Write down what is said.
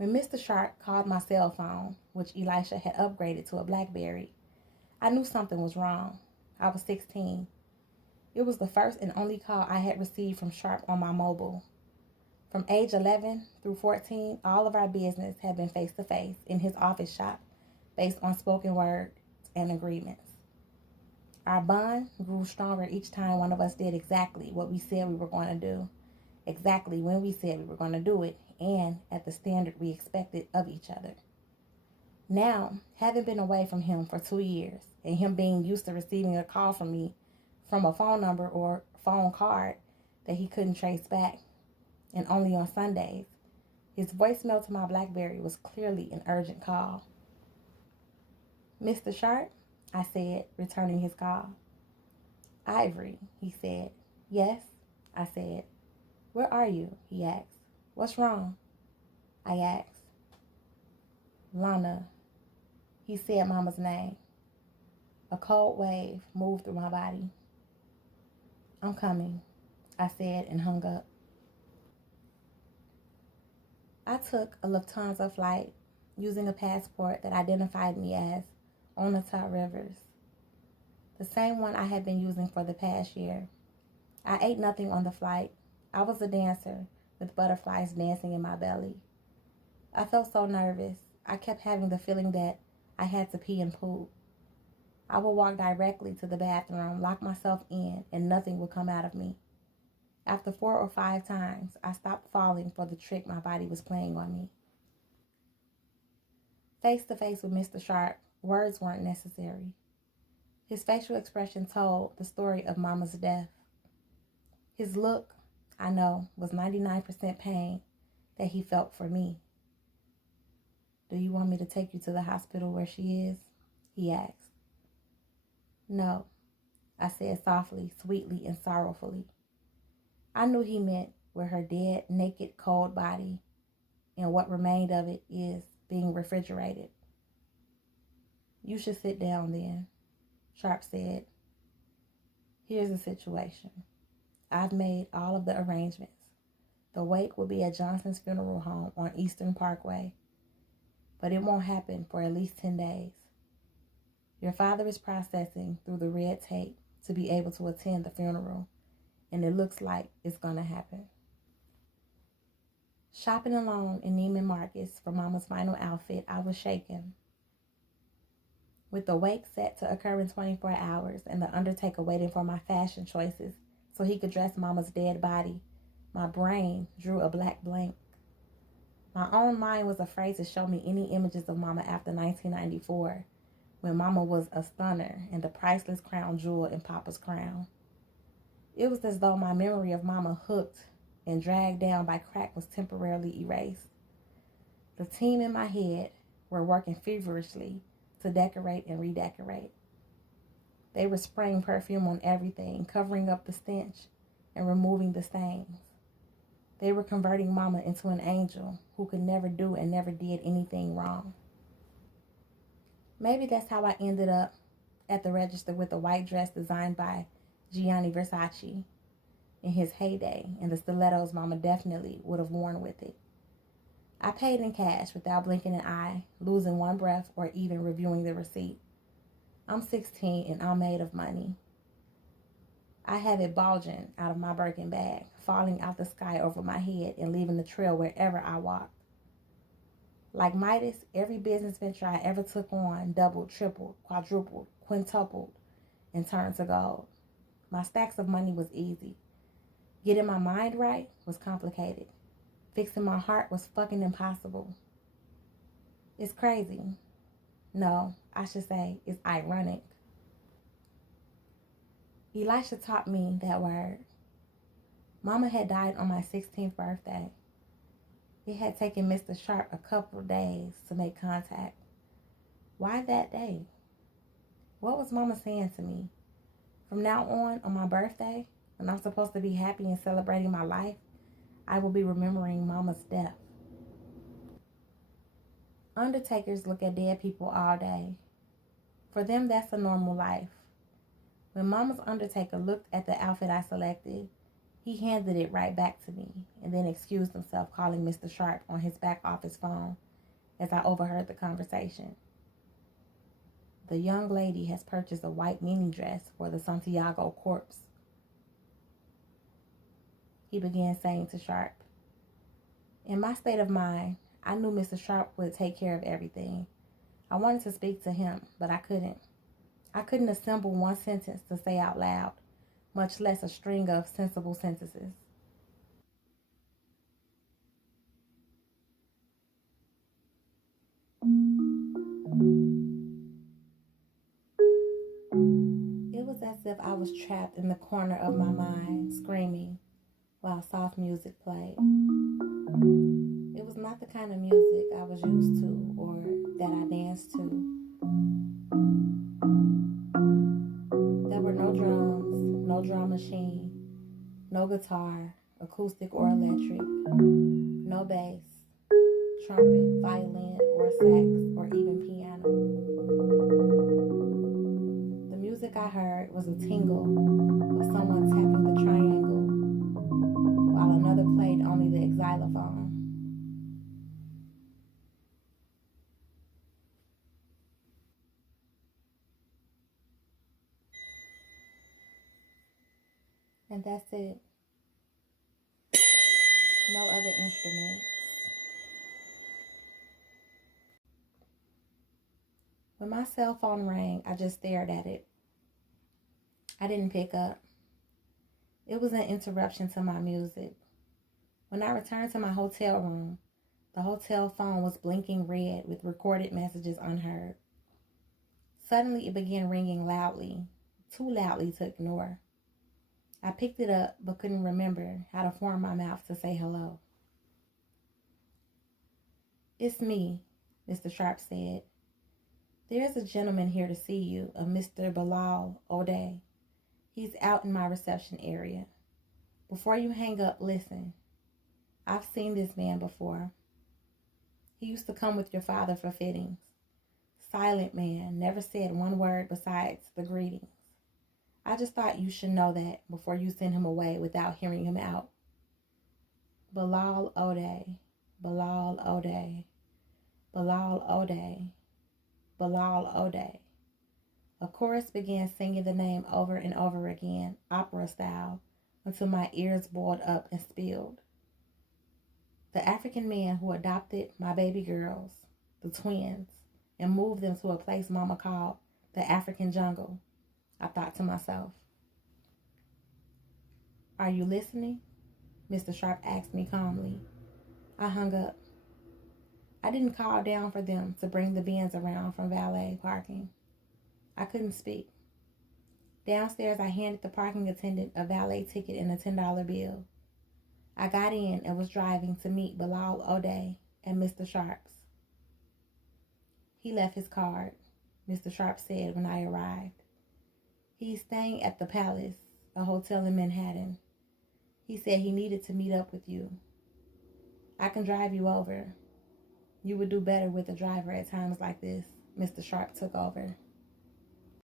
When Mr. Sharp called my cell phone, which Elisha had upgraded to a BlackBerry, I knew something was wrong. I was 16. It was the first and only call I had received from Sharp on my mobile. From age 11 through 14, all of our business had been face-to-face in his office shop based on spoken words and agreements. Our bond grew stronger each time one of us did exactly what we said we were going to do, exactly when we said we were going to do it, and at the standard we expected of each other. Now, having been away from him for 2 years, and him being used to receiving a call from me from a phone number or phone card that he couldn't trace back, and only on Sundays, his voicemail to my BlackBerry was clearly an urgent call. "Mr. Sharp?" I said, returning his call. "Ivory," he said. "Yes," I said. "Where are you?" he asked. "What's wrong?" I asked. "Lana." He said Mama's name. A cold wave moved through my body. "I'm coming," I said and hung up. I took a Lufthansa flight using a passport that identified me as Onata Rivers, the same one I had been using for the past year. I ate nothing on the flight. I was a dancer with butterflies dancing in my belly. I felt so nervous. I kept having the feeling that I had to pee and poop. I would walk directly to the bathroom, lock myself in, and nothing would come out of me. After 4 or 5 times, I stopped falling for the trick my body was playing on me. Face to face with Mr. Sharp, words weren't necessary. His facial expression told the story of Mama's death. His look, I know, was 99% pain that he felt for me. "Do you want me to take you to the hospital where she is?" he asked. "No," I said softly, sweetly, and sorrowfully. I knew he meant where her dead, naked, cold body and what remained of it is being refrigerated. "You should sit down then," Sharp said. "Here's the situation. I've made all of the arrangements. The wake will be at Johnson's funeral home on Eastern Parkway, but it won't happen for at least 10 days. Your father is processing through the red tape to be able to attend the funeral, and it looks like it's going to happen." Shopping alone in Neiman Marcus for Mama's final outfit, I was shaken. With the wake set to occur in 24 hours and the undertaker waiting for my fashion choices so he could dress Mama's dead body, my brain drew a black blank. My own mind was afraid to show me any images of Mama after 1994, when Mama was a stunner and the priceless crown jewel in Papa's crown. It was as though my memory of Mama hooked and dragged down by crack was temporarily erased. The team in my head were working feverishly to decorate and redecorate. They were spraying perfume on everything, covering up the stench and removing the stains. They were converting Mama into an angel who could never do and never did anything wrong. Maybe that's how I ended up at the register with a white dress designed by Gianni Versace in his heyday and the stilettos Mama definitely would have worn with it. I paid in cash without blinking an eye, losing one breath, or even reviewing the receipt. I'm 16 and I'm made of money. I have it bulging out of my Birkin bag, falling out the sky over my head and leaving the trail wherever I walked. Like Midas, every business venture I ever took on doubled, tripled, quadrupled, quintupled, and turned to gold. My stacks of money was easy. Getting my mind right was complicated. Fixing my heart was fucking impossible. It's crazy. No, I should say it's ironic. Elisha taught me that word. Mama had died on my 16th birthday. It had taken Mr. Sharp a couple of days to make contact. Why that day? What was Mama saying to me? From now on my birthday, when I'm supposed to be happy and celebrating my life, I will be remembering Mama's death. Undertakers look at dead people all day. For them, that's a normal life. When Mama's undertaker looked at the outfit I selected, He handed it right back to me and then excused himself, calling Mr. Sharp on his back office phone as I overheard the conversation. The young lady has purchased a white mini dress for the Santiago corpse, he began saying to Sharp. In my state of mind, I knew Mr. Sharp would take care of everything. I wanted to speak to him, but I couldn't. I couldn't assemble one sentence to say out loud, much less a string of sensible sentences. It was as if I was trapped in the corner of my mind, screaming, while soft music played. It was not the kind of music I was used to or that I danced to. There were no drums, no drum machine, no guitar, acoustic or electric, no bass, trumpet, violin, or sax, or even piano. The music I heard was a tingle of someone tapping the triangle, while another played only the xylophone. And that's it. No other instruments. When my cell phone rang, I just stared at it. I didn't pick up. It was an interruption to my music. When I returned to my hotel room, the hotel phone was blinking red with recorded messages unheard. Suddenly, it began ringing loudly, too loudly to ignore. I picked it up, but couldn't remember how to form my mouth to say hello. It's me, Mr. Sharp said. There is a gentleman here to see you, a Mr. Bilal O'Day. He's out in my reception area. Before you hang up, listen. I've seen this man before. He used to come with your father for fittings. Silent man, never said one word besides the greetings. I just thought you should know that before you send him away without hearing him out. Bilal O'Day, Bilal O'Day, Bilal O'Day, Bilal O'Day. A chorus began singing the name over and over again, opera style, until my ears boiled up and spilled. The African man who adopted my baby girls, the twins, and moved them to a place Mama called the African jungle, I thought to myself. Are you listening? Mr. Sharp asked me calmly. I hung up. I didn't call down for them to bring the Benz around from valet parking. I couldn't speak. Downstairs, I handed the parking attendant a valet ticket and a $10 bill. I got in and was driving to meet Bilal O'Day at Mr. Sharp's. He left his card, Mr. Sharp said when I arrived. He's staying at the Palace, a hotel in Manhattan. He said he needed to meet up with you. I can drive you over. You would do better with a driver at times like this. Mr. Sharp took over.